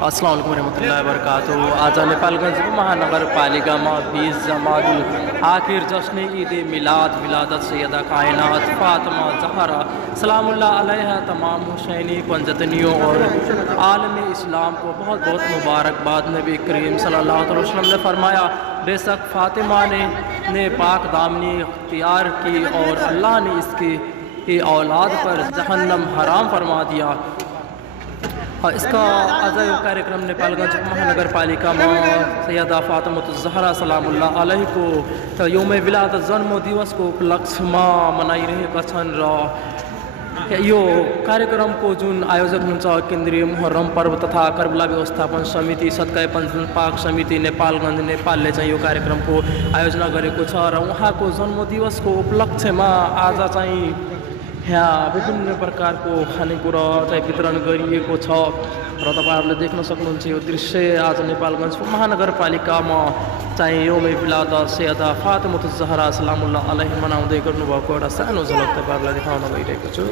अस्सलाम वालेकुम रहमतुल्लाहि व बरकातुहू। आज नेपालगंज महानगरपालिका में 20 जमादुल आखिर जश्न ईद मिलाद विलादत सैयदा कायनात फातिमा ज़हरा सलामुल्लाह अलैहा तमाम हुसैनी पंजतनियों और आलम इस्लाम को बहुत बहुत मुबारकबाद। नबी करीम सल्लल्लाहु अलैहि वसल्लम ने फरमाया, बेशक फ़ातिमा ने पाक दामनी इख्तियार की और अल्लाह ने इसकी औलाद पर जहन्नम हराम फरमा दिया। इसका अज़ाय कार्यक्रम नेपालगंज महानगर पालिका में सैयदा फातिमा ज़हरा सलामुल्लाह अलैहा को यौम विलादत जन्म दिवस को उपलक्ष्य में मनाइरहेका छन् र यो कार्यक्रम को जुन आयोजक हुन्छ केन्द्रीय मुहर्रम पर्व तथा करबला व्यवस्थापन समिति सत्काय पाक समिति नेपालगंज नेपालले चाहिँ यो कार्यक्रम को आयोजना गरेको छ र उहाँको जन्मदिवस को उपलक्ष्य में आज चाहिँ यहाँ विभिन्न प्रकार को खानेकुरा चाहिँ वितरण गरिएको छ र तपाईहरुले देख्न सक्नुहुन्छ यो दृश्य आज नेपालगंज महानगरपालिका में चाहिँ यौम विलादत सैयदा फातिमा ज़हरा सलामुल्लाह अलैहा मनाउँदै गर्नुभएको एउटा सानो झलक तपाईहरुलाई देखाउन गइरहेको छु।